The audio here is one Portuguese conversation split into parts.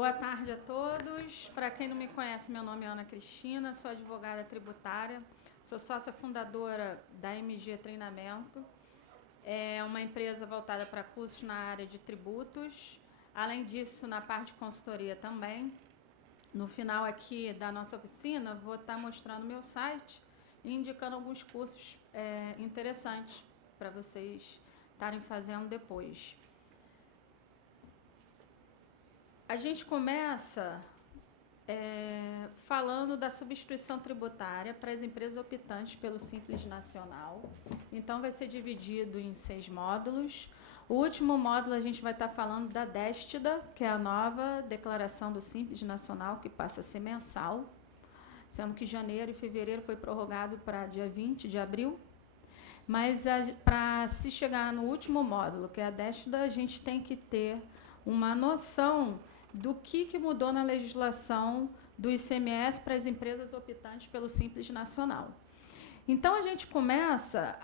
Boa tarde a todos. Para quem não me conhece, meu nome é Ana Cristina, sou advogada tributária, sou sócia fundadora da MG Treinamento. É uma empresa voltada para cursos na área de tributos. Além disso, na parte de consultoria também. No final aqui da nossa oficina, vou estar mostrando meu site e indicando alguns cursos interessantes para vocês estarem fazendo depois. A gente começa falando da substituição tributária para as empresas optantes pelo Simples Nacional. Então, vai ser dividido em 6 módulos. O último módulo, a gente vai estar falando da DESTIDA, que é a nova declaração do Simples Nacional, que passa a ser mensal, sendo que janeiro e fevereiro foi prorrogado para dia 20 de abril. Mas, para se chegar no último módulo, que é a DESTIDA, a gente tem que ter uma noção do que mudou na legislação do ICMS para as empresas optantes pelo Simples Nacional. Então, a gente começa,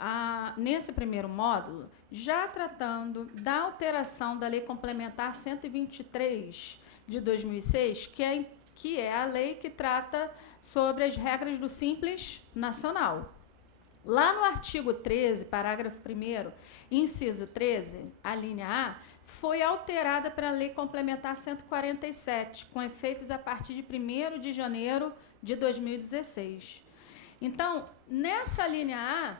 nesse primeiro módulo, já tratando da alteração da Lei Complementar 123 de 2006, que é a lei que trata sobre as regras do Simples Nacional. Lá no artigo 13, parágrafo 1º, inciso 13, a linha A, foi alterada para a Lei Complementar 147, com efeitos a partir de 1º de janeiro de 2016. Então, nessa linha A,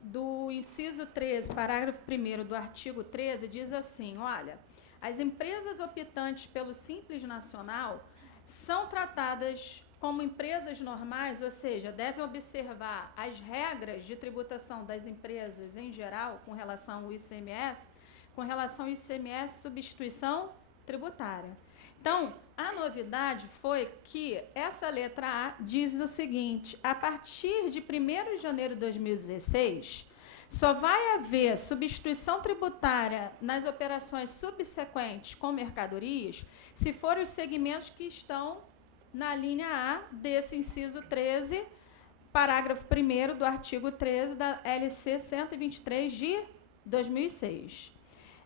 do inciso 13, parágrafo 1º do artigo 13, diz assim, olha, as empresas optantes pelo Simples Nacional são tratadas como empresas normais, ou seja, devem observar as regras de tributação das empresas em geral com relação ao ICMS, com relação ao ICMS substituição tributária. Então, a novidade foi que essa letra A diz o seguinte, a partir de 1º de janeiro de 2016, só vai haver substituição tributária nas operações subsequentes com mercadorias se forem os segmentos que estão na linha A desse inciso 13, parágrafo 1º do artigo 13 da LC 123 de 2006.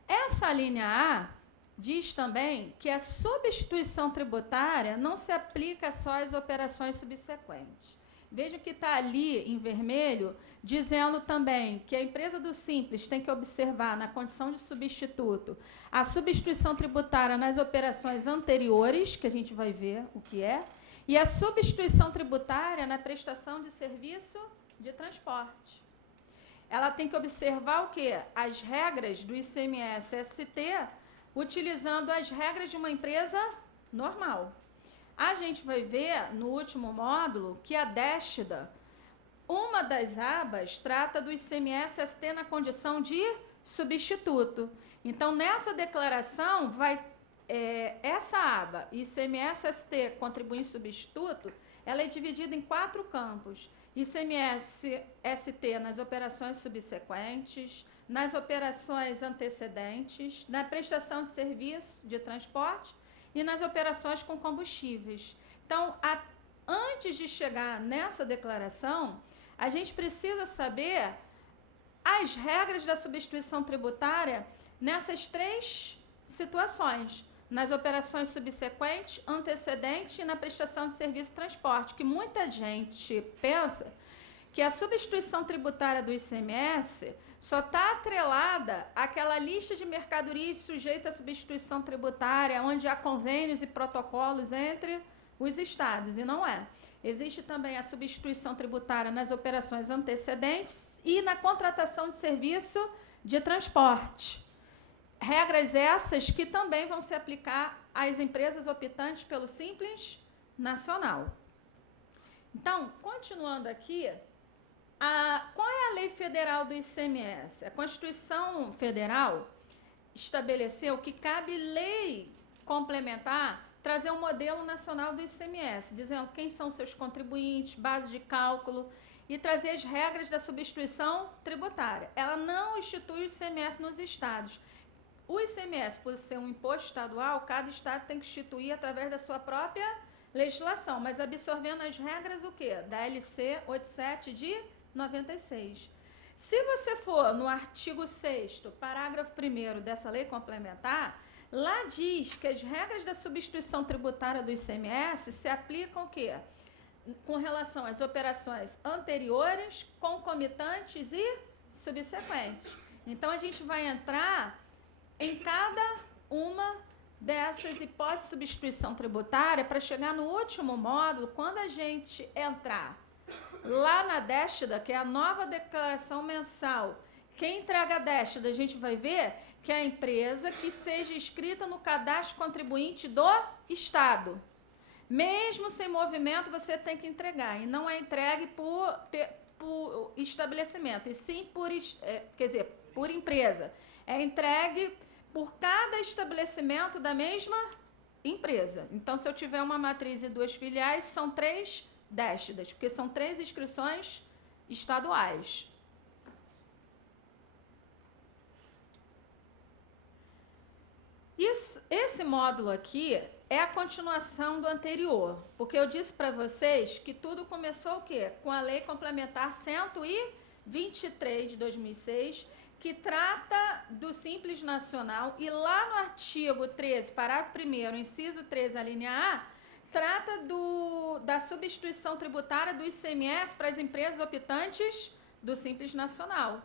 Essa linha A diz também que a substituição tributária não se aplica só às operações subsequentes. Vejam que está ali em vermelho, dizendo também que a empresa do Simples tem que observar, na condição de substituto, a substituição tributária nas operações anteriores, que a gente vai ver o que é, e a substituição tributária na prestação de serviço de transporte. Ela tem que observar o quê? As regras do ICMS-ST, utilizando as regras de uma empresa normal. A gente vai ver, no último módulo, que a DESTIDA, uma das abas, trata do ICMS-ST na condição de substituto. Então, nessa declaração, essa aba, ICMS-ST, contribuinte substituto, ela é dividida em 4 campos. ICMS-ST nas operações subsequentes, nas operações antecedentes, na prestação de serviço de transporte e nas operações com combustíveis. Então, antes de chegar nessa declaração, a gente precisa saber as regras da substituição tributária nessas 3 situações, nas operações subsequentes, antecedentes e na prestação de serviço de transporte, que muita gente pensa que a substituição tributária do ICMS só está atrelada àquela lista de mercadorias sujeitas à substituição tributária, onde há convênios e protocolos entre os estados, e não é. Existe também a substituição tributária nas operações antecedentes e na contratação de serviço de transporte. Regras essas que também vão se aplicar às empresas optantes pelo Simples Nacional. Então, continuando aqui, qual é a lei federal do ICMS? A Constituição Federal estabeleceu que cabe lei complementar trazer um modelo nacional do ICMS, dizendo quem são seus contribuintes, base de cálculo, e trazer as regras da substituição tributária. Ela não institui o ICMS nos estados. O ICMS, por ser um imposto estadual, cada estado tem que instituir através da sua própria legislação, mas absorvendo as regras o quê? Da LC 87 de 96. Se você for no artigo 6º, parágrafo 1º dessa lei complementar, Lá diz que as regras da substituição tributária do ICMS se aplicam o quê? Com relação às operações anteriores, concomitantes e subsequentes. Então, a gente vai entrar em cada uma dessas hipóteses de substituição tributária para chegar no último módulo, quando a gente entrar lá na DESTIDA, que é a nova declaração mensal. Quem entrega a DESTIDA, a gente vai ver que é a empresa que seja inscrita no cadastro contribuinte do Estado. Mesmo sem movimento, você tem que entregar. E não é entregue por estabelecimento, e sim por empresa. É entregue por cada estabelecimento da mesma empresa. Então, se eu tiver uma matriz e 2 filiais, são 3 DESTIDAs, porque são 3 inscrições estaduais. Esse módulo aqui é a continuação do anterior, porque eu disse para vocês que tudo começou o quê? Com a Lei Complementar 123 de 2006, que trata do Simples Nacional, e lá no artigo 13, parágrafo 1º, inciso 13, a linha A, trata da substituição tributária do ICMS para as empresas optantes do Simples Nacional.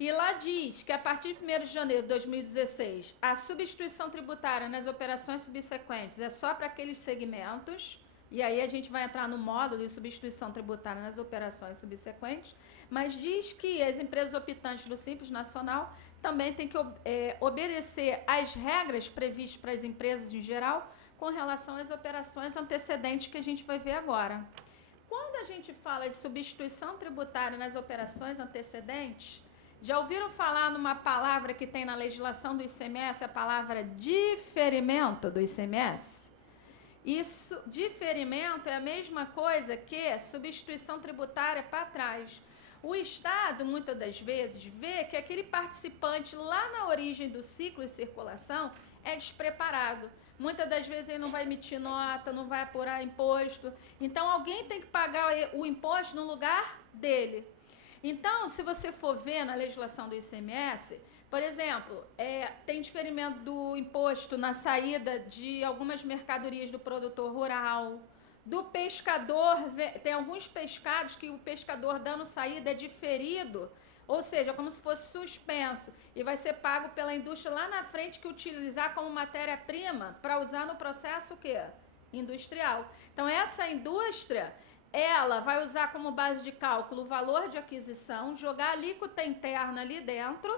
E lá diz que, a partir de 1º de janeiro de 2016, a substituição tributária nas operações subsequentes é só para aqueles segmentos, e aí a gente vai entrar no módulo de substituição tributária nas operações subsequentes, mas diz que as empresas optantes do Simples Nacional também têm que obedecer às regras previstas para as empresas em geral com relação às operações antecedentes que a gente vai ver agora. Quando a gente fala de substituição tributária nas operações antecedentes, já ouviram falar numa palavra que tem na legislação do ICMS, a palavra diferimento do ICMS? Isso, diferimento, é a mesma coisa que substituição tributária para trás. O Estado, muitas das vezes, vê que aquele participante lá na origem do ciclo de circulação é despreparado. Muitas das vezes ele não vai emitir nota, não vai apurar imposto. Então, alguém tem que pagar o imposto no lugar dele. Então, se você for ver na legislação do ICMS, por exemplo, tem diferimento do imposto na saída de algumas mercadorias do produtor rural, do pescador, tem alguns pescados que o pescador dando saída é diferido, ou seja, como se fosse suspenso, e vai ser pago pela indústria lá na frente que utilizar como matéria-prima para usar no processo o quê? Industrial. Então, essa indústria, ela vai usar como base de cálculo o valor de aquisição, jogar a alíquota interna ali dentro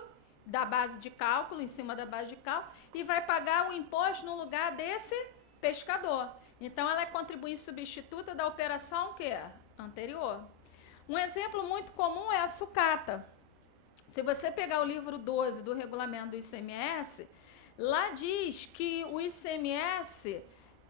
da base de cálculo, em cima da base de cálculo, e vai pagar o imposto no lugar desse pescador. Então, ela é contribuinte substituta da operação que é anterior. Um exemplo muito comum é a sucata. Se você pegar o livro 12 do regulamento do ICMS, lá diz que o ICMS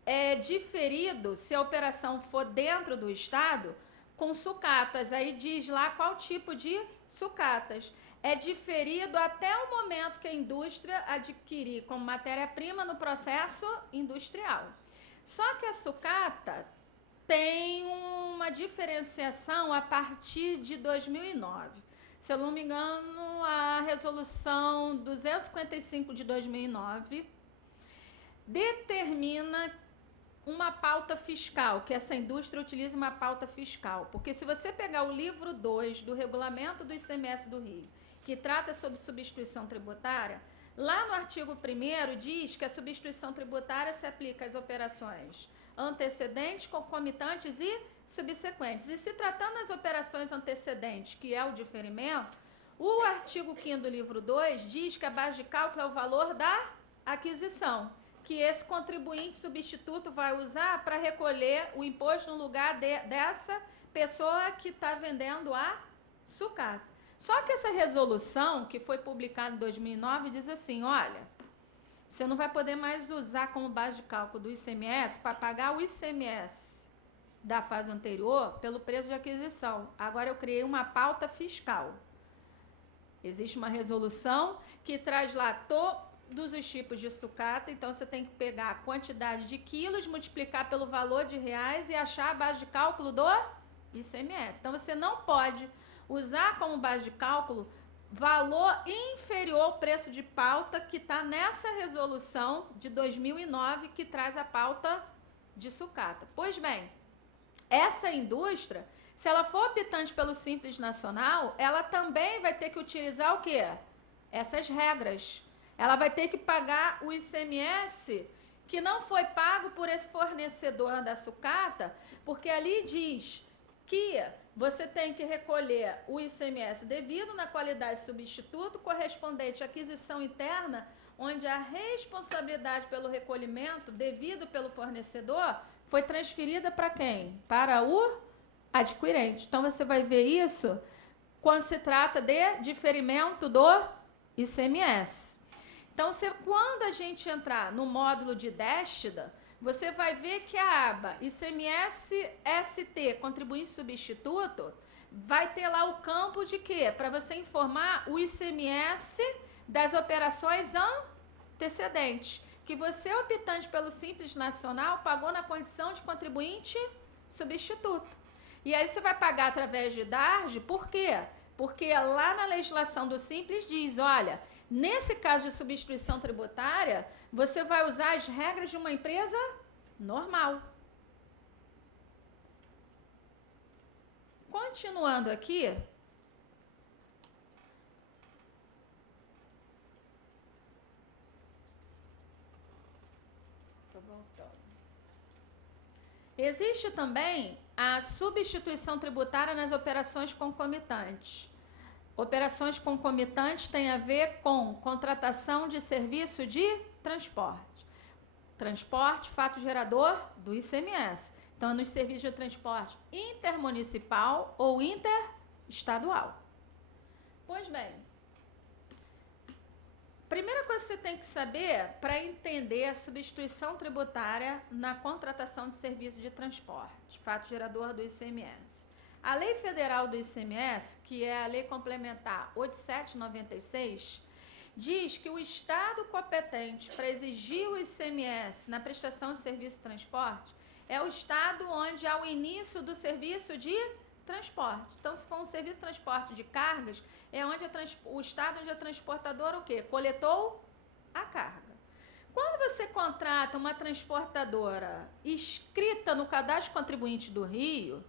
é diferido se a operação for dentro do Estado com sucatas. Aí diz lá qual tipo de sucatas. É diferido até o momento que a indústria adquirir como matéria-prima no processo industrial. Só que a sucata tem uma diferenciação a partir de 2009. Se eu não me engano, a resolução 255 de 2009 determina uma pauta fiscal, que essa indústria utiliza uma pauta fiscal. Porque se você pegar o livro 2 do regulamento do ICMS do Rio, que trata sobre substituição tributária, lá no artigo 1º diz que a substituição tributária se aplica às operações antecedentes, concomitantes e subsequentes. E se tratando das operações antecedentes, que é o diferimento, o artigo 5º do livro 2 diz que a base de cálculo é o valor da aquisição, que esse contribuinte substituto vai usar para recolher o imposto no lugar dessa pessoa que está vendendo a sucata. Só que essa resolução, que foi publicada em 2009, diz assim, olha, você não vai poder mais usar como base de cálculo do ICMS para pagar o ICMS da fase anterior pelo preço de aquisição. Agora eu criei uma pauta fiscal. Existe uma resolução que traz lá todos os tipos de sucata, então você tem que pegar a quantidade de quilos, multiplicar pelo valor de reais e achar a base de cálculo do ICMS. Então você não pode usar como base de cálculo valor inferior ao preço de pauta que está nessa resolução de 2009 que traz a pauta de sucata. Pois bem, essa indústria, se ela for optante pelo Simples Nacional, ela também vai ter que utilizar o quê? Essas regras. Ela vai ter que pagar o ICMS que não foi pago por esse fornecedor da sucata, porque ali diz que você tem que recolher o ICMS devido na qualidade substituto correspondente à aquisição interna, onde a responsabilidade pelo recolhimento devido pelo fornecedor foi transferida para quem? Para o adquirente. Então, você vai ver isso quando se trata de diferimento do ICMS. Então, quando a gente entrar no módulo de Déstida, você vai ver que a aba ICMS-ST, contribuinte substituto, vai ter lá o campo de quê? Para você informar o ICMS das operações antecedentes, que você, optante pelo Simples Nacional, pagou na condição de contribuinte substituto. E aí você vai pagar através de DARJ, por quê? Porque lá na legislação do Simples diz, olha, nesse caso de substituição tributária, você vai usar as regras de uma empresa normal. Continuando aqui, existe também a substituição tributária nas operações concomitantes. Operações concomitantes têm a ver com contratação de serviço de transporte. Transporte, fato gerador do ICMS. Então, nos serviços de transporte intermunicipal ou interestadual. Pois bem, primeira coisa que você tem que saber para entender a substituição tributária na contratação de serviço de transporte, fato gerador do ICMS. A Lei Federal do ICMS, que é a Lei Complementar 8796, diz que o Estado competente para exigir o ICMS na prestação de serviço de transporte é o Estado onde há o início do serviço de transporte. Então, se for um serviço de transporte de cargas, é onde o Estado onde a transportadora o quê? Coletou a carga. Quando você contrata uma transportadora inscrita no Cadastro Contribuinte do Rio,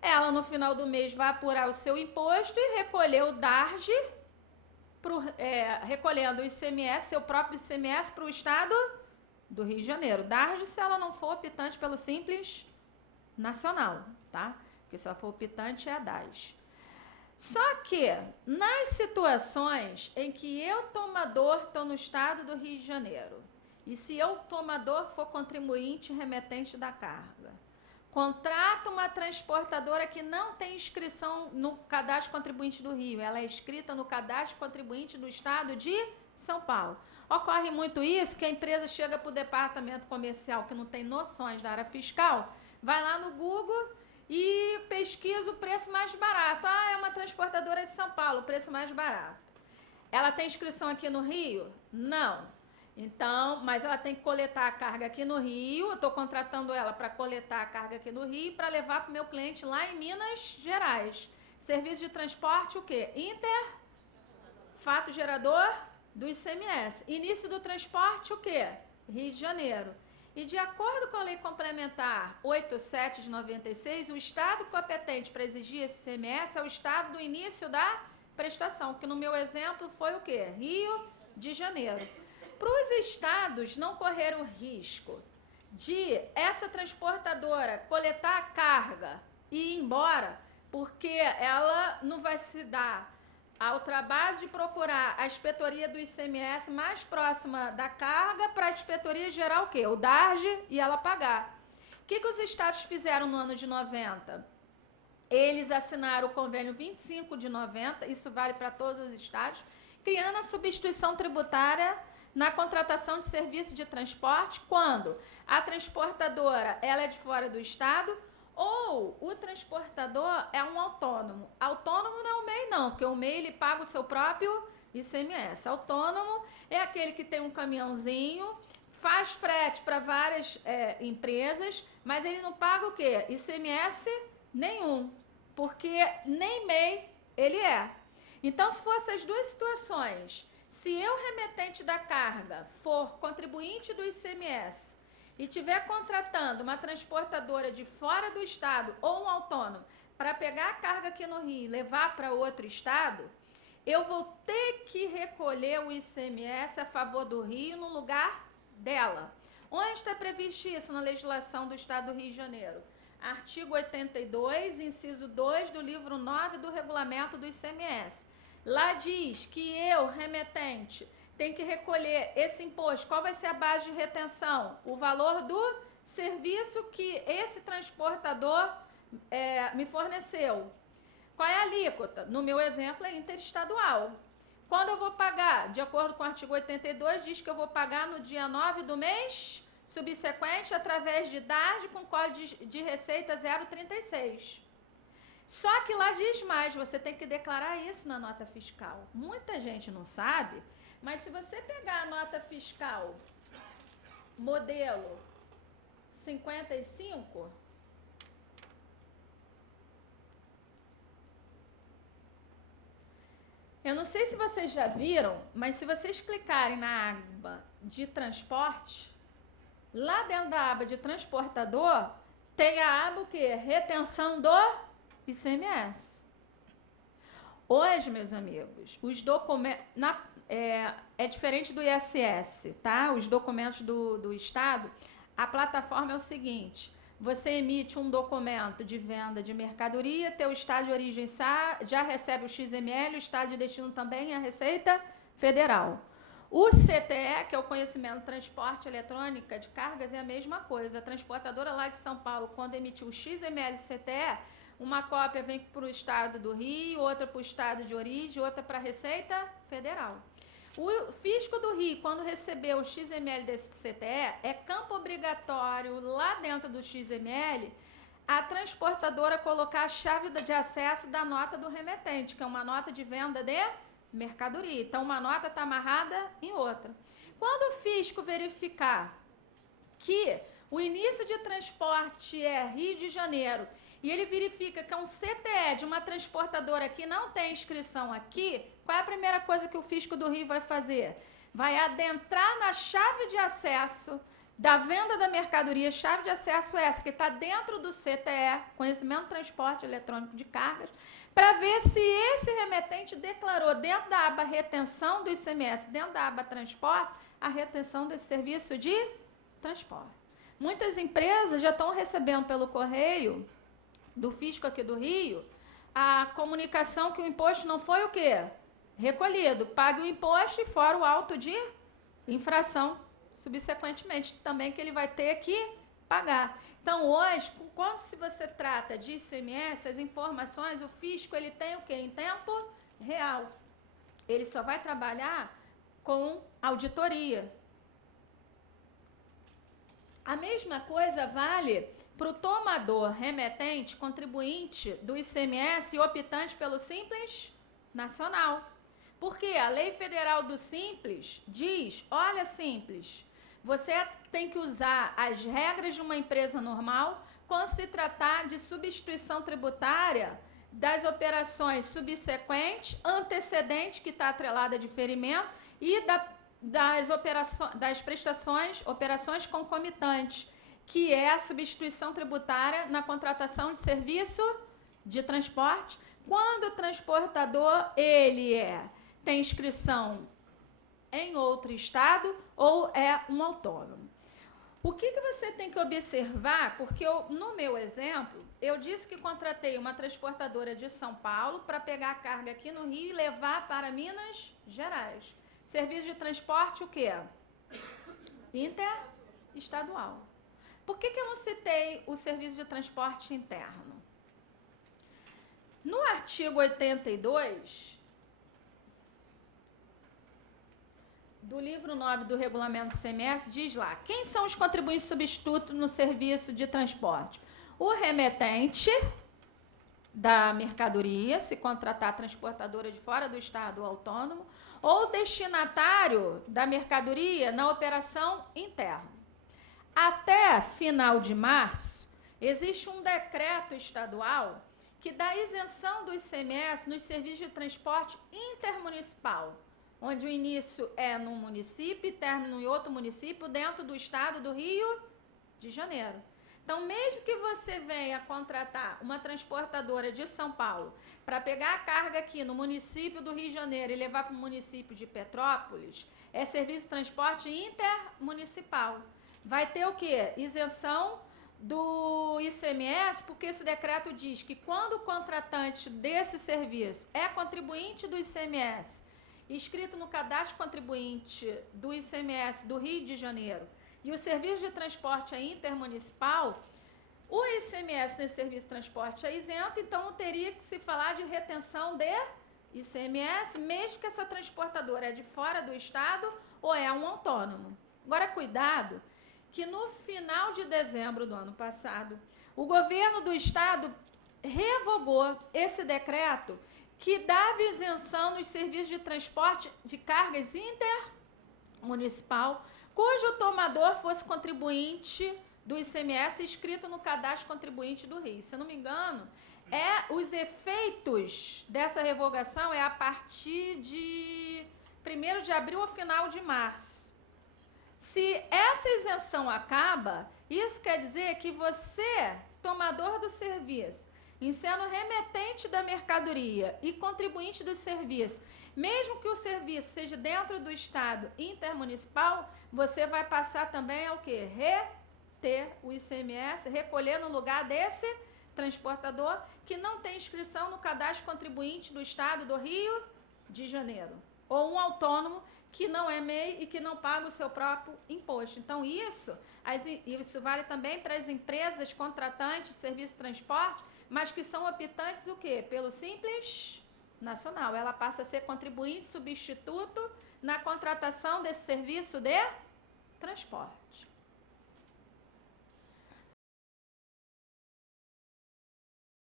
ela no final do mês vai apurar o seu imposto e recolher o DARJ, recolhendo o ICMS, seu próprio ICMS, para o Estado do Rio de Janeiro. DARJ, se ela não for optante pelo Simples Nacional, tá? Porque se ela for optante, é a DAS. Só que, nas situações em que eu, tomador, estou no Estado do Rio de Janeiro, e se eu, tomador, for contribuinte remetente da carga, contrata uma transportadora que não tem inscrição no Cadastro Contribuinte do Rio, ela é inscrita no Cadastro Contribuinte do Estado de São Paulo. Ocorre muito isso, que a empresa chega para o departamento comercial que não tem noções da área fiscal, vai lá no Google e pesquisa o preço mais barato. Ah, é uma transportadora de São Paulo, o preço mais barato. Ela tem inscrição aqui no Rio? Não. Então, mas ela tem que coletar a carga aqui no Rio, eu estou contratando ela para coletar a carga aqui no Rio para levar para o meu cliente lá em Minas Gerais. Serviço de transporte, o quê? Fato gerador do ICMS. Início do transporte, o quê? Rio de Janeiro. E de acordo com a Lei Complementar 87 de 96, o Estado competente para exigir esse ICMS é o Estado do início da prestação, que no meu exemplo foi o quê? Rio de Janeiro. Para os estados não correr o risco de essa transportadora coletar a carga e ir embora, porque ela não vai se dar ao trabalho de procurar a inspetoria do ICMS mais próxima da carga para a inspetoria gerar o quê? O DARJ e ela pagar. O que os estados fizeram no ano de 90? Eles assinaram o convênio 25 de 90, isso vale para todos os estados, criando a substituição tributária na contratação de serviço de transporte, quando a transportadora ela é de fora do estado ou o transportador é um autônomo. Autônomo não é o MEI não, porque o MEI ele paga o seu próprio ICMS. Autônomo é aquele que tem um caminhãozinho, faz frete para várias empresas, mas ele não paga o quê? ICMS nenhum, porque nem MEI ele é. Então, se for essas duas situações, se eu, remetente da carga, for contribuinte do ICMS e estiver contratando uma transportadora de fora do estado ou um autônomo para pegar a carga aqui no Rio e levar para outro estado, eu vou ter que recolher o ICMS a favor do Rio no lugar dela. Onde está previsto isso na legislação do Estado do Rio de Janeiro? Artigo 82, inciso 2 do livro 9 do regulamento do ICMS. Lá diz que eu, remetente, tenho que recolher esse imposto. Qual vai ser a base de retenção? O valor do serviço que esse transportador me forneceu. Qual é a alíquota? No meu exemplo, é interestadual. Quando eu vou pagar? De acordo com o artigo 82, diz que eu vou pagar no dia 9 do mês subsequente através de DARD com código de receita 036. Só que lá diz mais, você tem que declarar isso na nota fiscal. Muita gente não sabe, mas se você pegar a nota fiscal modelo 55, eu não sei se vocês já viram, mas se vocês clicarem na aba de transporte, lá dentro da aba de transportador, tem a aba o quê? Retenção do ICMS. Hoje, meus amigos, os documentos... é diferente do ISS, tá? Os documentos do Estado, a plataforma é o seguinte... Você emite um documento de venda de mercadoria, teu estado de origem já recebe o XML, o estado de destino também é a Receita Federal. O CTE, que é o Conhecimento de Transporte Eletrônica de Cargas, é a mesma coisa. A transportadora lá de São Paulo, quando emitiu o XML CTE, uma cópia vem para o estado do Rio, outra para o estado de origem, outra para a Receita Federal. O Fisco do Rio, quando recebeu o XML desse CTE, é campo obrigatório lá dentro do XML a transportadora colocar a chave de acesso da nota do remetente, que é uma nota de venda de mercadoria. Então, uma nota está amarrada em outra. Quando o fisco verificar que o início de transporte é Rio de Janeiro e ele verifica que é um CTE de uma transportadora que não tem inscrição aqui, qual é a primeira coisa que o Fisco do Rio vai fazer? Vai adentrar na chave de acesso da venda da mercadoria, chave de acesso essa que está dentro do CTE, Conhecimento de Transporte Eletrônico de Cargas, para ver se esse remetente declarou dentro da aba retenção do ICMS, dentro da aba transporte, a retenção desse serviço de transporte. Muitas empresas já estão recebendo pelo correio do Fisco aqui do Rio a comunicação que o imposto não foi o quê? Recolhido. Pague o imposto e fora o auto de infração, subsequentemente, também que ele vai ter que pagar. Então, hoje, quando se você trata de ICMS, as informações, o fisco, ele tem o quê? Em tempo real. Ele só vai trabalhar com auditoria. A mesma coisa vale para o tomador, remetente, contribuinte do ICMS e optante pelo Simples Nacional. Porque a Lei Federal do Simples diz, olha, Simples, você tem que usar as regras de uma empresa normal quando se tratar de substituição tributária das operações subsequentes, antecedentes, que está atrelada a diferimento, e das prestações, operações concomitantes, que é a substituição tributária na contratação de serviço de transporte, quando o transportador tem inscrição em outro estado ou é um autônomo. O que você tem que observar, porque no meu exemplo, eu disse que contratei uma transportadora de São Paulo para pegar a carga aqui no Rio e levar para Minas Gerais. Serviço de transporte, o quê? Interestadual. Por que eu não citei o serviço de transporte interno? No artigo 82 do livro 9 do regulamento do ICMS, diz lá, quem são os contribuintes substitutos no serviço de transporte? O remetente da mercadoria, se contratar a transportadora de fora do estado autônomo, ou destinatário da mercadoria na operação interna. Até final de março, existe um decreto estadual que dá isenção do ICMS nos serviços de transporte intermunicipal, onde o início é num município e término em outro município dentro do estado do Rio de Janeiro. Então, mesmo que você venha contratar uma transportadora de São Paulo para pegar a carga aqui no município do Rio de Janeiro e levar para o município de Petrópolis, é serviço de transporte intermunicipal. Vai ter o quê? Isenção do ICMS, porque esse decreto diz que quando o contratante desse serviço é contribuinte do ICMS, inscrito no cadastro contribuinte do ICMS do Rio de Janeiro, e o serviço de transporte é intermunicipal, o ICMS nesse serviço de transporte é isento, então não teria que se falar de retenção de ICMS, mesmo que essa transportadora é de fora do estado ou é um autônomo. Agora, cuidado, que no final de dezembro do ano passado, o governo do estado revogou esse decreto que dava isenção nos serviços de transporte de cargas intermunicipal, cujo tomador fosse contribuinte do ICMS inscrito no cadastro contribuinte do Rio. Se eu não me engano, os efeitos dessa revogação é a partir de 1º de abril ao final de março. Se essa isenção acaba, isso quer dizer que você, tomador do serviço, em sendo remetente da mercadoria e contribuinte do serviço, mesmo que o serviço seja dentro do estado intermunicipal, você vai passar também ao quê? Reter o ICMS, recolher no lugar desse transportador que não tem inscrição no cadastro contribuinte do estado do Rio de Janeiro, ou um autônomo que não é MEI e que não paga o seu próprio imposto. Então, isso vale também para as empresas contratantes de serviço de transporte, mas que são optantes o quê? Pelo Simples Nacional. Ela passa a ser contribuinte substituto na contratação desse serviço de transporte.